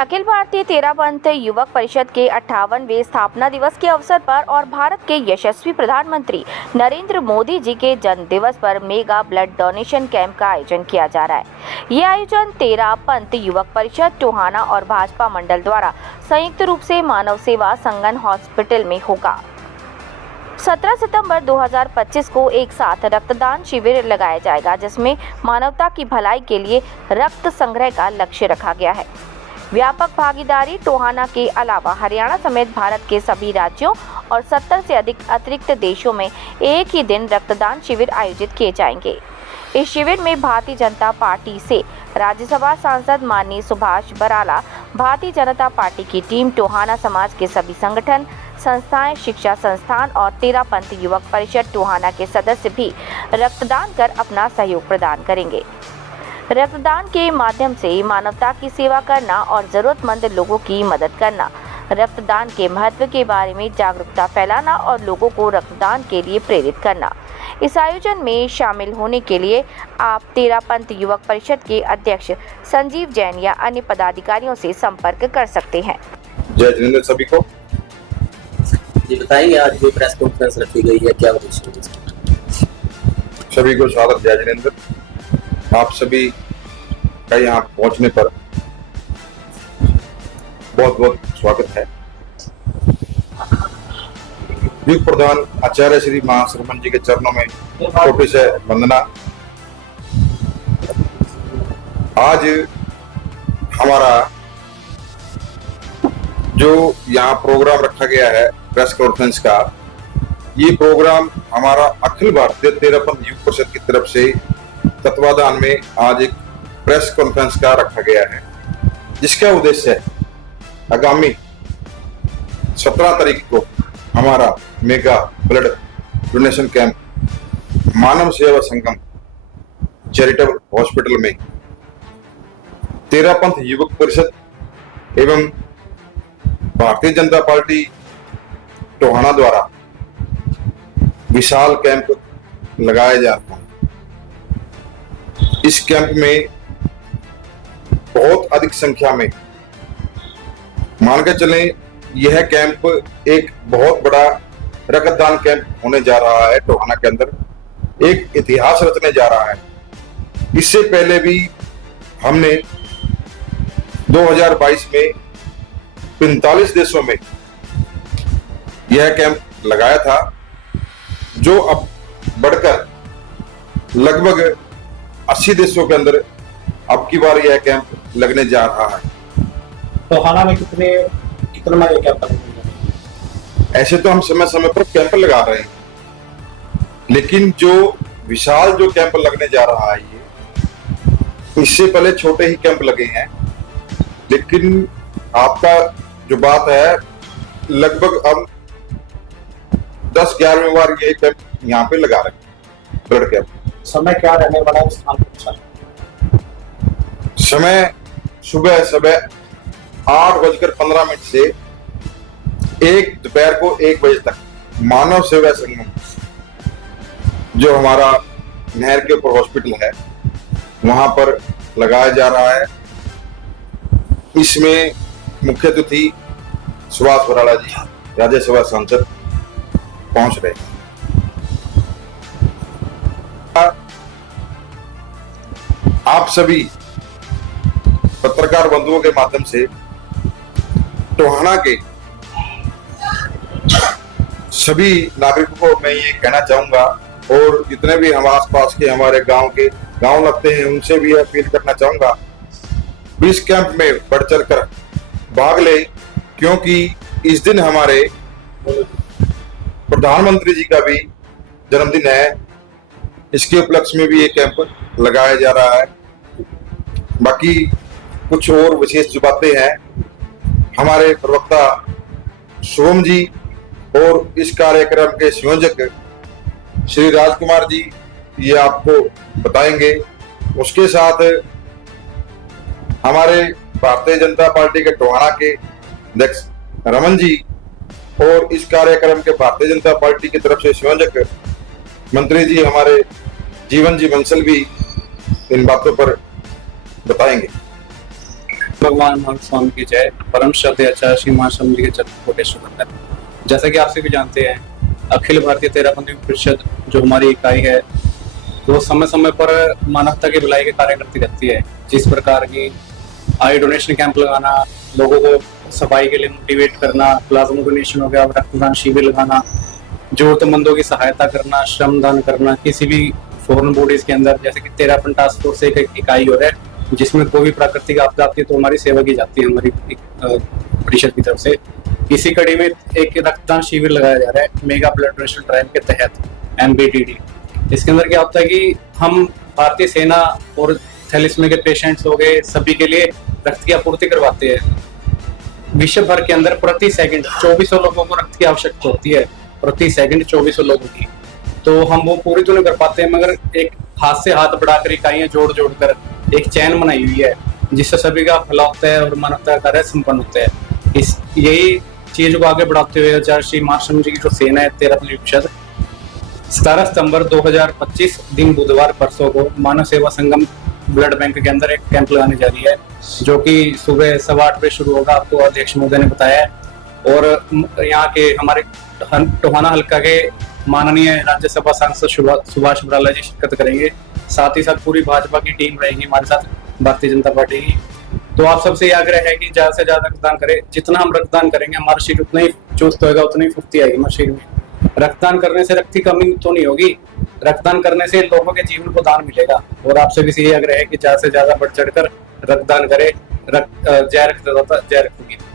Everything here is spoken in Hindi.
अखिल भारतीय तेरापंथ युवक परिषद के 58वें स्थापना दिवस के अवसर पर और भारत के यशस्वी प्रधानमंत्री नरेंद्र मोदी जी के जन्म दिवस पर मेगा ब्लड डोनेशन कैंप का आयोजन किया जा रहा है। ये आयोजन तेरापंथ युवक परिषद टोहाना और भाजपा मंडल द्वारा संयुक्त रूप से मानव सेवा संगठन हॉस्पिटल में होगा। 17 सितंबर 2025 को एक साथ रक्तदान शिविर लगाया जाएगा, जिसमें मानवता की भलाई के लिए रक्त संग्रह का लक्ष्य रखा गया है। व्यापक भागीदारी टोहाना के अलावा हरियाणा समेत भारत के सभी राज्यों और 70 से अधिक अतिरिक्त देशों में एक ही दिन रक्तदान शिविर आयोजित किए जाएंगे। इस शिविर में भारतीय जनता पार्टी से राज्यसभा सांसद माननीय सुभाष बराला, भारतीय जनता पार्टी की टीम, टोहाना समाज के सभी संगठन, संस्थाएं, शिक्षा संस्थान और तेरापंथ युवक परिषद टोहाना के सदस्य भी रक्तदान कर अपना सहयोग प्रदान करेंगे। रक्तदान के माध्यम से मानवता की सेवा करना और जरूरतमंद लोगों की मदद करना, रक्तदान के महत्व के बारे में जागरूकता फैलाना और लोगों को रक्तदान के लिए प्रेरित करना। इस आयोजन में शामिल होने के लिए आप तेरापंथ युवक परिषद के अध्यक्ष संजीव जैन या अन्य पदाधिकारियों से संपर्क कर सकते हैं। जय जिनेंद्र सभी को। ये बताएंगे आज जो प्रेस कॉन्फ्रेंस रखी गई है, क्या उद्देश्य है? सभी को स्वागत। जय जिनेंद्र। आप सभी का यहाँ पहुंचने पर बहुत बहुत स्वागत है। युग प्रधान आचार्य श्री महाश्रमण जी के चरणों में कोटि से वंदना। आज हमारा जो यहाँ प्रोग्राम रखा गया है प्रेस कॉन्फ्रेंस का, ये प्रोग्राम हमारा अखिल भारतीय तेरापंथ युवक परिषद की तरफ से तत्वाधान में आज एक प्रेस कॉन्फ्रेंस का रखा गया है, जिसका उद्देश्य है आगामी 17 तारीख को हमारा मेगा ब्लड डोनेशन कैंप मानव सेवा संगम चैरिटेबल हॉस्पिटल में तेरापंथ युवक परिषद एवं भारतीय जनता पार्टी टोहाना द्वारा विशाल कैंप लगाया जा रहा है। इस कैंप में बहुत अधिक संख्या में, मान के चलें, यह कैंप एक बहुत बड़ा रक्तदान कैंप होने जा रहा है। टोहाना के अंदर एक इतिहास रचने जा रहा है। इससे पहले भी हमने 2022 में 45 देशों में यह कैंप लगाया था, जो अब बढ़कर लगभग 80 देशों के अंदर अब की बार यह कैंप लगने जा रहा है। टोहाना में कितना कैंप लगेगा? ऐसे तो हम समय समय पर कैंप लगा रहे हैं, लेकिन जो विशाल जो कैंप लगने जा रहा है, ये इससे पहले छोटे ही कैंप लगे हैं। लेकिन आपका जो बात है, लगभग हम 10-11वीं बार ये कैंप यहाँ पे लगा रहे हैं, ब्लड कैंप। समय क्या रहने वाला है स्थान पर? समय सुबह 8:15 से दोपहर को 1 बजे तक मानव सेवा संगम, जो हमारा नहर के ऊपर हॉस्पिटल है, वहां पर लगाया जा रहा है। इसमें मुख्य अतिथि सुभाष बराला जी, राज्यसभा सांसद, पहुंच रहे हैं। आप सभी पत्रकार बंधुओं के माध्यम से टोहाना के सभी नागरिकों को मैं ये कहना चाहूंगा, और जितने भी हम आसपास के हमारे गांव लगते हैं, उनसे भी अपील करना चाहूंगा, इस कैंप में बढ़ चढ़ कर भाग ले, क्योंकि इस दिन हमारे प्रधानमंत्री जी का भी जन्मदिन है। इसके उपलक्ष्य में भी ये कैंप लगाया जा रहा है। बाकी कुछ और विशेष जो बातें हैं, हमारे प्रवक्ता शुभम जी और इस कार्यक्रम के संयोजक श्री राजकुमार जी ये आपको बताएंगे। उसके साथ हमारे भारतीय जनता पार्टी के टोहाना के अध्यक्ष रमन जी और इस कार्यक्रम के भारतीय जनता पार्टी की तरफ से संयोजक मंत्री जी हमारे जीवन जी बंसल भी इन बातों पर बताएंगे। भगवान महावीर स्वामी की जय। परम श्रद्धेय आचार्य श्री महाशम जी के चरण कोटेश्वर वंदन। जैसा कि आप सभी जानते हैं, अखिल भारतीय तेरापंथी परिषद जो हमारी इकाई है वो समय समय पर मानवता की भलाई के कार्य करती रहती है। जिस प्रकार की आई डोनेशन कैंप लगाना, लोगों को सफाई के लिए मोटिवेट करना, प्लाज्मा डोनेशन हो गया, रक्तदान शिविर लगाना, जरूरतमंदों की सहायता करना, श्रमदान करना, किसी भी फॉरेन बॉडीज के अंदर, जैसे कि तेरापन टास्क फोर्स एक इकाई हो है जिसमें कोई भी प्राकृतिक आपदा आती है तो हमारी सेवा की जाती है हमारी परिषद की तरफ से। इसी कड़ी में एक रक्तदान शिविर लगाया जा रहा है मेगा ब्लड डोनेशन ड्राइव के तहत, MBDD। इसके अंदर क्या होता है कि हम भारतीय सेना और थैलेसीमिया के पेशेंट्स हो गए, सभी के लिए रक्त की आपूर्ति करवाते हैं। विश्व भर के अंदर प्रति सेकंड 2400 लोगों को रक्त की आवश्यकता होती है, प्रति सेकंड 2400 लोगों की। तो हम वो पूरी तो नहीं कर पाते हैं, मगर एक हाथ से हाथ बढ़ाकर इकाइयां जोड़ जोड़ कर एक चैन बनाई हुई है जिससे सभी का भला होता है और मानवता का कार्य संपन्न होता है। यही चीज को आगे बढ़ाते हुए आचार्य श्री महाशम जी की जो सेना है तेरापंथी परिषद 17 सितंबर 2025 दिन बुधवार परसों को मानव सेवा संगम ब्लड बैंक के अंदर एक कैंप लगाने जा रही है, जो कि सुबह 8:15 बजे शुरू होगा। आपको अध्यक्ष महोदय ने बताया है। और यहाँ के हमारे टोहाना हल्का के माननीय राज्यसभा सांसद सुभाष बराला जी शिरकत करेंगे। साथ ही साथ पूरी भाजपा की टीम रहेगी हमारे साथ, भारतीय जनता पार्टी की। तो आप सबसे ये आग्रह है कि ज्यादा से ज्यादा रक्तदान करें। जितना हम रक्तदान करेंगे हमारा शरीर उतना ही चुस्त होगा, उतनी ही फुर्ती आएगी हमारे शरीर में। रक्तदान करने से रक्त की कमी तो नहीं होगी, रक्तदान करने से लोगों के जीवन को दान मिलेगा। और आपसे भी यही आग्रह है कि ज्यादा से ज्यादा बढ़ चढ़कर रक्तदान करें। जय रक्तदाता जय रक्तदाता।